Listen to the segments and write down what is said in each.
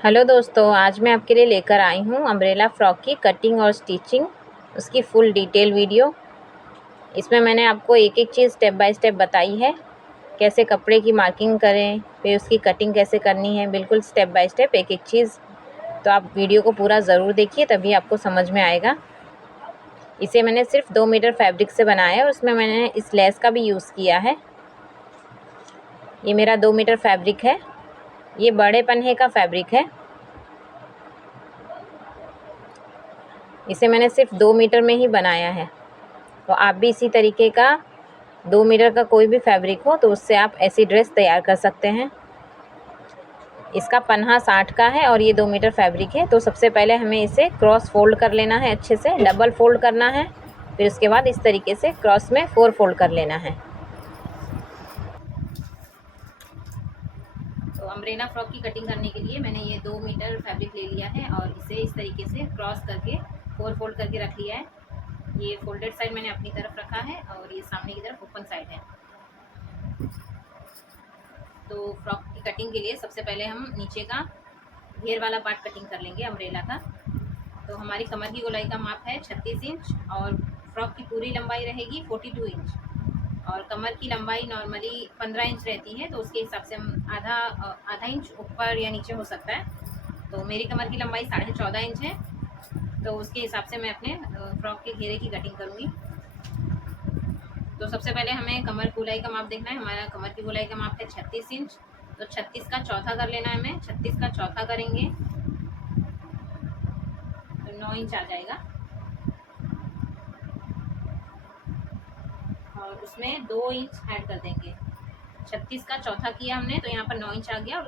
Hello दोस्तों, आज मैं आपके लिए लेकर आई हूँ अम्ब्रेला फ्रॉक की कटिंग और स्टिचिंग, उसकी फुल डिटेल वीडियो। इसमें मैंने आपको एक एक चीज़ स्टेप बाय स्टेप बताई है, कैसे कपड़े की मार्किंग करें, फिर उसकी कटिंग कैसे करनी है, बिल्कुल स्टेप बाय स्टेप एक एक चीज़। तो आप वीडियो को पूरा ज़रूर देखिए, तभी आपको समझ में आएगा। इसे मैंने सिर्फ 2 मीटर फैब्रिक से बनाया है और उसमें मैंने इस लेस का भी यूज़ किया है। ये मेरा 2 मीटर फैब्रिक है, ये बड़े पन्ने का फैब्रिक है। इसे मैंने सिर्फ 2 मीटर में ही बनाया है। तो आप भी इसी तरीके का 2 मीटर का कोई भी फैब्रिक हो तो उससे आप ऐसी ड्रेस तैयार कर सकते हैं। इसका पन्हा 60 का है और ये 2 मीटर फैब्रिक है। तो सबसे पहले हमें इसे क्रॉस फोल्ड कर लेना है, अच्छे से डबल फोल्ड करना है। फिर उसके बाद इस तरीके से क्रॉस में 4 फोल्ड कर लेना है। तो अम्ब्रेला फ्रॉक की कटिंग करने के लिए मैंने ये 2 मीटर फैब्रिक ले लिया है और इसे इस तरीके से क्रॉस करके 4 फोल्ड करके रख लिया है। ये फोल्डेड साइड मैंने अपनी तरफ रखा है और ये सामने की तरफ ओपन साइड है। तो फ्रॉक की कटिंग के लिए सबसे पहले हम नीचे का घेर वाला पार्ट कटिंग कर लेंगे अम्ब्रेला का। तो हमारी कमर की गोलाई का माप है 36 इंच और फ्रॉक की पूरी लंबाई रहेगी 42 इंच और कमर की लंबाई नॉर्मली 15 इंच रहती है। तो उसके हिसाब से हम आधा इंच ऊपर या नीचे हो सकता है। तो मेरी कमर की लंबाई 14.5 इंच है, तो उसके हिसाब से मैं अपने फ्रॉक के घेरे की कटिंग करूँगी। तो सबसे पहले हमें कमर गोलाई का माप देखना है। हमारा कमर की गोलाई का माप है 36 इंच, तो 36 का चौथा कर लेना है। हमें 36 का चौथा करेंगे तो 9 इंच आ जाएगा और उसमें 2 इंच ऐड कर देंगे। 36 का चौथा किया हमने तो यहाँ पर 9 इंच आ गया और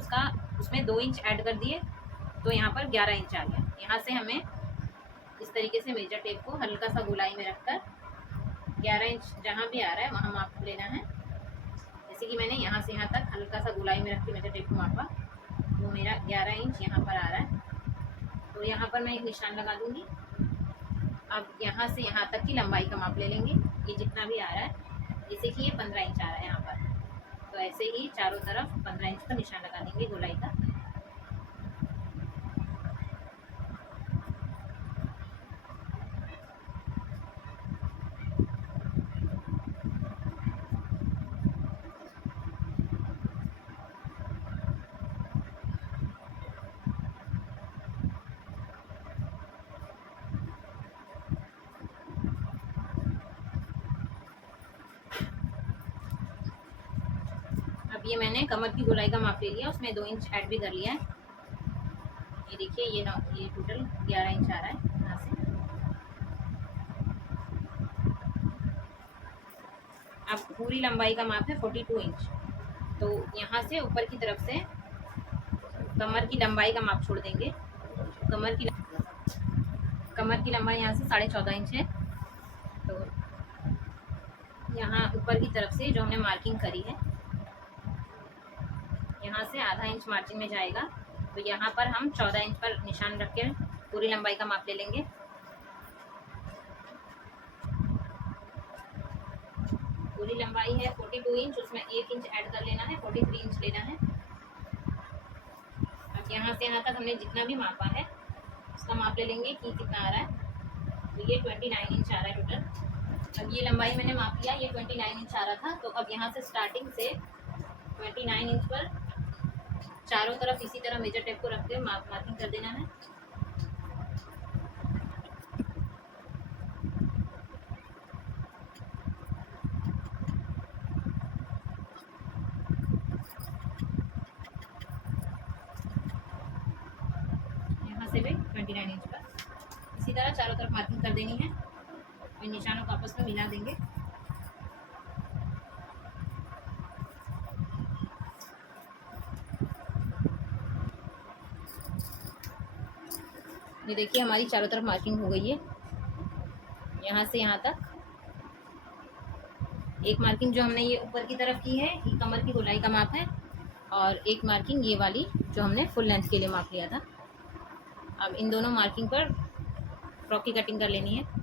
उसमें 2 इंच ऐड कर दिए तो यहाँ पर 11 इंच आ गया। यहाँ से हमें इस तरीके से मेजर टेप को हल्का सा गोलाई में रखकर 11 इंच जहाँ भी आ रहा है वहाँ माप लेना है। जैसे कि मैंने यहाँ से यहाँ तक हल्का सा गोलाई में रख के मेजर टेप को मापा, वो मेरा 11 इंच यहाँ पर आ रहा है। तो यहाँ पर मैं एक निशान लगा दूंगी। अब यहाँ से यहाँ तक की लंबाई का माप ले लेंगे, ये जितना भी आ रहा है। जैसे कि ये 15 इंच आ रहा है यहाँ पर, तो ऐसे ही चारों तरफ 15 इंच का निशान लगा देंगे गोलाई का। अब ये मैंने कमर की गोलाई का माप ले लिया, उसमें 2 इंच ऐड भी कर लिया है। ये देखिए ये टोटल 11 इंच आ रहा है यहाँ से। अब पूरी लंबाई का माप है 42 इंच, तो यहाँ से ऊपर की तरफ से कमर की लंबाई का माप छोड़ देंगे। कमर की लंबाई यहाँ से 14.5 इंच है। तो यहाँ ऊपर की तरफ से जो हमने मार्किंग करी है, यहाँ से आधा इंच मार्जिन में जाएगा। तो यहाँ पर हम 14 इंच पर निशान रख के पूरी लंबाई का माप ले लेंगे। पूरी लंबाई है 42 इंच, उसमें 1 इंच ऐड कर लेना है, 43 इंच लेना है। अब यहाँ से यहाँ तक हमने जितना भी मापा है उसका माप ले लेंगे कि कितना आ रहा है। तो ये 29 इंच आ रहा है टोटल। अब ये लंबाई मैंने माप लिया, ये 29 इंच आ रहा था। तो अब यहाँ से स्टार्टिंग से 29 इंच पर चारों तरफ इसी तरह मेजर टेप को रख के मार्किंग कर देना है। यहाँ से भी 29 इंच पर इसी तरह चारों तरफ मार्किंग कर देनी है। इन निशानों को आपस में मिला देंगे। ये देखिए हमारी चारों तरफ मार्किंग हो गई है, यहाँ से यहाँ तक। एक मार्किंग जो हमने ये ऊपर की तरफ की है, ये कमर की गोलाई का माप है, और एक मार्किंग ये वाली जो हमने फुल लेंथ के लिए माप लिया था। अब इन दोनों मार्किंग पर फ्रॉक की कटिंग कर लेनी है।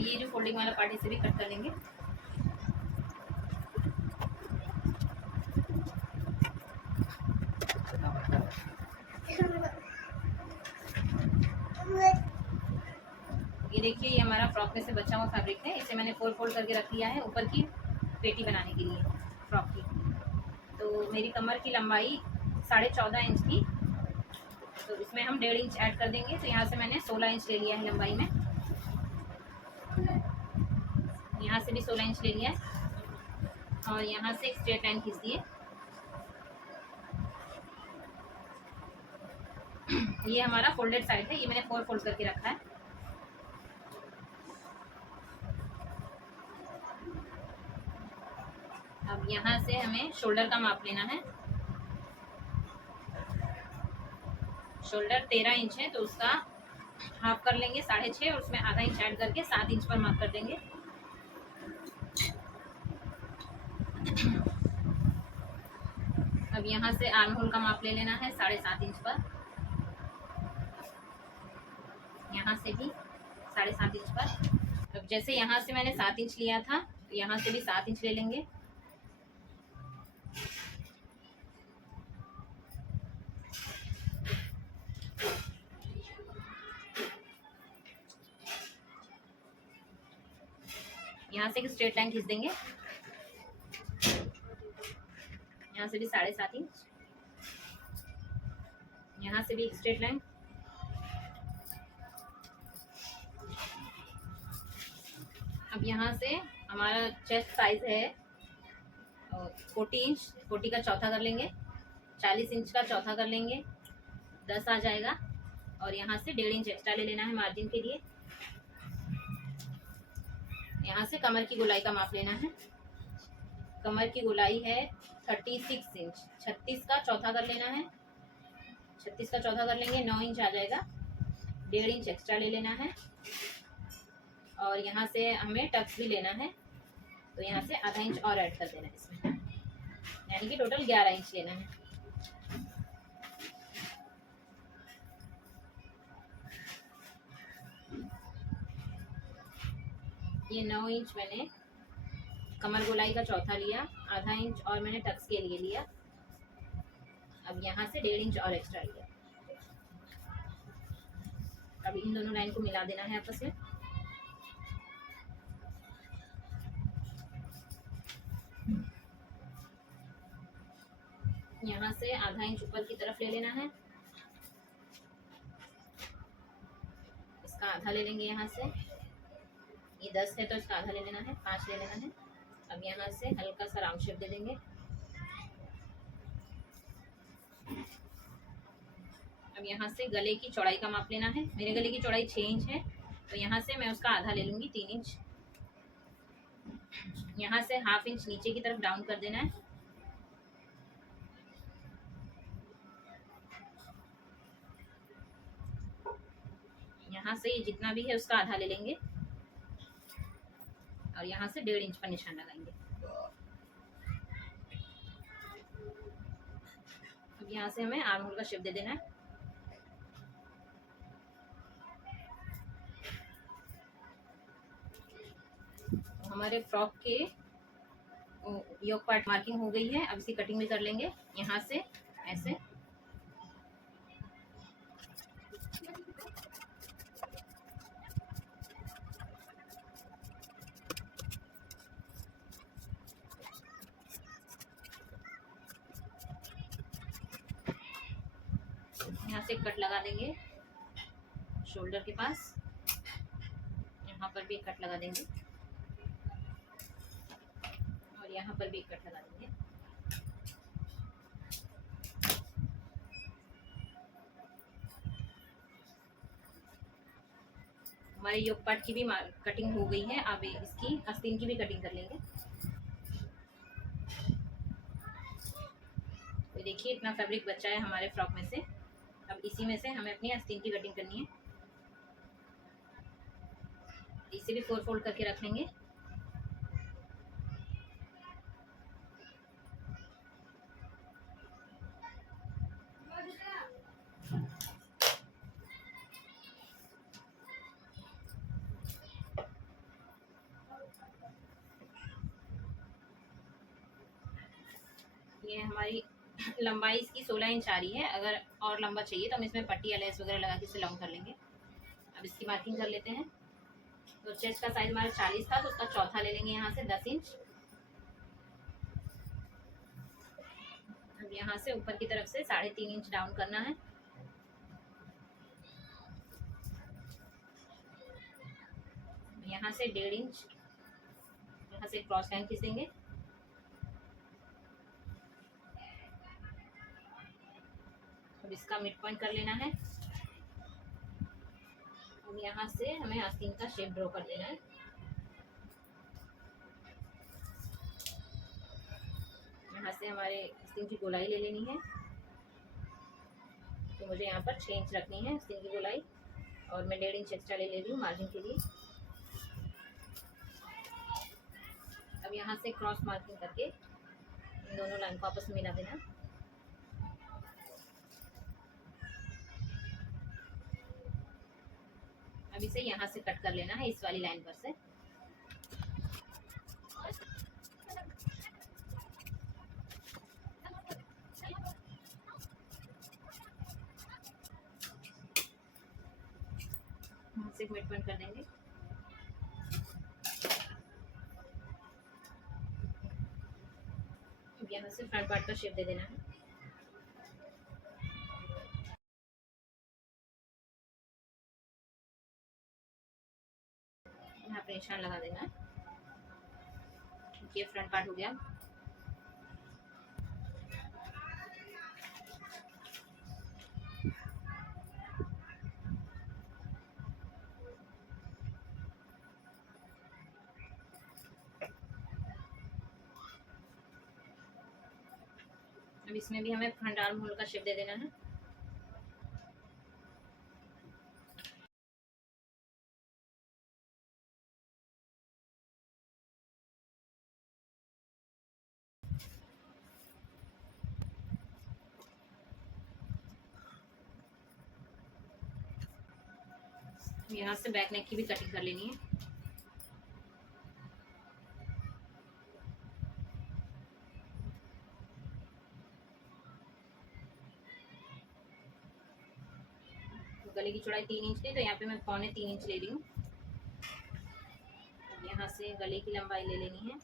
अब ये जो फोल्डिंग वाला पार्ट इसे भी कट कर लेंगे। ये देखिए, ये हमारा फ्रॉक में से बचा हुआ फैब्रिक है, इसे मैंने 4 फोल्ड करके रख लिया है ऊपर की पेटी बनाने के लिए फ्रॉक की। तो मेरी कमर की लंबाई 14.5 इंच थी, तो इसमें हम 1.5 इंच ऐड कर देंगे। तो यहाँ से मैंने 16 इंच ले लिया है लंबाई में, यहाँ से भी 16 इंच ले लिया है और यहाँ से एक स्ट्रेट लाइन खींच दिए। ये हमारा फोल्डेड साइड है, ये मैंने 4 फोल्ड करके रखा है। अब यहाँ से हमें शोल्डर का माप लेना है। शोल्डर 13 इंच है, तो उसका हाफ कर लेंगे 6.5 और उसमें आधा इंच ऐड करके 7 इंच पर मार्क कर देंगे। अब यहाँ से आर्म होल का माप ले लेना है 7.5 इंच पर, यहाँ से भी 7.5 इंच पर। अब जैसे यहाँ से मैंने 7 इंच लिया था, तो यहाँ से भी 7 इंच ले लेंगे। यहाँ से एक स्ट्रेट लाइन खींच देंगे, यहाँ से भी 7.5 इंच, यहाँ से भी एक स्ट्रेट लाइन। अब यहाँ से हमारा चेस्ट साइज है 40 इंच, 40 का चौथा कर लेंगे, 40 इंच का चौथा कर लेंगे, 10 आ जाएगा। और यहाँ से 1.5 इंच एक्स्ट्रा ले लेना है मार्जिन के लिए। यहाँ से कमर की गोलाई का माप लेना है। कमर की गोलाई है 36 इंच, 36 का चौथा कर लेना है, 36 का चौथा कर लेंगे, 9 इंच आ जाएगा। 1.5 इंच एक्स्ट्रा ले लेना है और यहाँ से हमें टक्स भी लेना है, तो यहाँ से आधा इंच और ऐड कर देना है इसमें, यानी कि टोटल 11 इंच लेना है। ये 9 इंच मैंने कमर गोलाई का चौथा लिया, आधा इंच और मैंने टक्स के लिए लिया। अब यहाँ से 1.5 इंच और एक्स्ट्रा लिया। अब इन दोनों लाइन को मिला देना है आपस में। यहाँ से आधा इंच ऊपर की तरफ ले लेना है, इसका आधा ले लेंगे। यहाँ से ये 10 है तो इसका आधा ले लेना है, 5 ले लेना है। अब यहाँ से हल्का सा राउंड शेप दे देंगे। अब यहाँ से गले की चौड़ाई का माप लेना है। मेरे गले की चौड़ाई 6 इंच है, तो यहाँ से मैं उसका आधा ले लूँगी, 3 इंच। यहाँ से हाफ इंच नीचे की तरफ डाउन कर देना है। यहाँ से ये जितना भी है उसका आधा ले लेंगे और यहाँ से 1.5 इंच पर निशान लगाएंगे। अब यहाँ से हमें आर्म होल का शेप दे देना है। हमारे फ्रॉक के योक पार्ट मार्किंग हो गई है। अब इसकी कटिंग भी कर लेंगे। यहाँ से ऐसे यहाँ से कट लगा देंगे शोल्डर के पास, यहाँ पर भी एक कट लगा देंगे और यहाँ पर भी एक कट लगा देंगे। हमारे योक पार्ट की भी कटिंग हो गई है। अब इसकी आस्तीन की भी कटिंग कर लेंगे। तो देखिए इतना फैब्रिक बचा है हमारे फ्रॉक में से। अब इसी में से हमें अपनी आस्तीन की कटिंग करनी है। इसे भी 4 फोल्ड करके रख लेंगे। ये हमारी लंबाई इसकी 16 इंच आ रही है। अगर और लंबा चाहिए तो हम इसमें पट्टी या लेस वगैरह लगा के इसे लॉन्ग कर लेंगे। अब इसकी मार्किंग कर लेते हैं। तो चेस्ट का साइज हमारा 40 था, तो उसका चौथा ले लेंगे यहाँ से 10 इंच। अब यहाँ से ऊपर की तरफ से 3.5 इंच डाउन करना है। यहाँ से 1.5 इंच यहाँ से क्रॉस लाइन खींचेंगे। अब इसका मिड पॉइंट कर लेना है। अब यहाँ से हमें आस्तीन का शेप ड्रॉ कर देना है। यहाँ से हमारे आस्तीन की गोलाई ले लेनी है। तो मुझे यहाँ पर 6 इंच रखनी है आस्तीन की गोलाई, और मैं 1.5 इंच एक्स्ट्रा ले रही हूँ मार्जिन के लिए। अब यहाँ से क्रॉस मार्किंग करके इन दोनों लाइन को आपस में मिला देना। अब इसे यहाँ से कट कर लेना है इस वाली लाइन पर से। यहाँ से मिड पॉइंट कर देंगे। यहाँ से फ्रंट पार्ट का शेप दे देना है। यहाँ पे निशान लगा देना है। ये फ्रंट पार्ट हो गया। अब इसमें भी हमें फ्रंट आर्म होल का शेप दे देना है। यहाँ से बैक नेक की भी कटिंग कर लेनी है। गले की चौड़ाई 3 इंच थी, तो यहाँ पे मैं 3.25 इंच ले रही हूँ। यहाँ से गले की लंबाई ले लेनी है।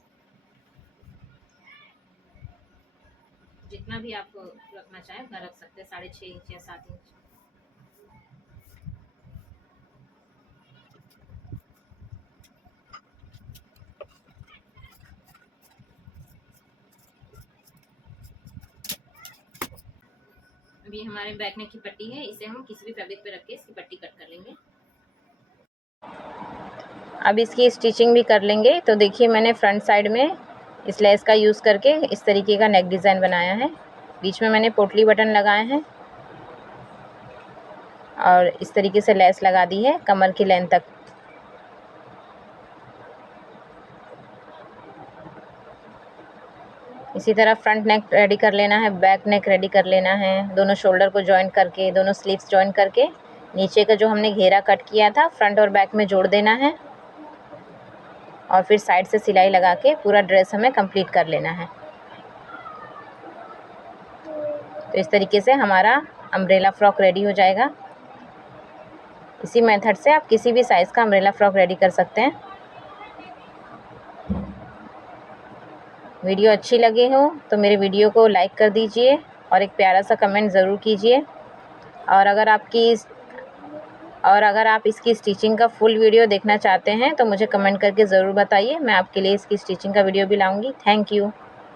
जितना भी आप रखना चाहें उतना रख सकते हैं, 6.5 इंच या 7 इंच। अभी हमारे बैक नेक की पट्टी है, इसे हम किसी भी फैब्रिक पे रख के इसकी पट्टी कट कर लेंगे। अब इसकी स्टिचिंग भी कर लेंगे। तो देखिए मैंने फ्रंट साइड में इस लेस का यूज़ करके इस तरीके का नेक डिज़ाइन बनाया है। बीच में मैंने पोटली बटन लगाए हैं और इस तरीके से लेस लगा दी है कमर की लेंथ तक। इसी तरह फ्रंट नेक रेडी कर लेना है, बैक नेक रेडी कर लेना है। दोनों शोल्डर को जॉइन करके, दोनों स्लीव्स जॉइन करके नीचे का जो हमने घेरा कट किया था फ्रंट और बैक में जोड़ देना है, और फिर साइड से सिलाई लगा के पूरा ड्रेस हमें कंप्लीट कर लेना है। तो इस तरीके से हमारा अम्ब्रेला फ्रॉक रेडी हो जाएगा। इसी मेथड से आप किसी भी साइज़ का अम्ब्रेला फ्रॉक रेडी कर सकते हैं। वीडियो अच्छी लगी हो तो मेरे वीडियो को लाइक कर दीजिए और एक प्यारा सा कमेंट ज़रूर कीजिए। और अगर आप इसकी स्टिचिंग का फुल वीडियो देखना चाहते हैं तो मुझे कमेंट करके ज़रूर बताइए, मैं आपके लिए इसकी स्टिचिंग का वीडियो भी लाऊंगी। Thank you.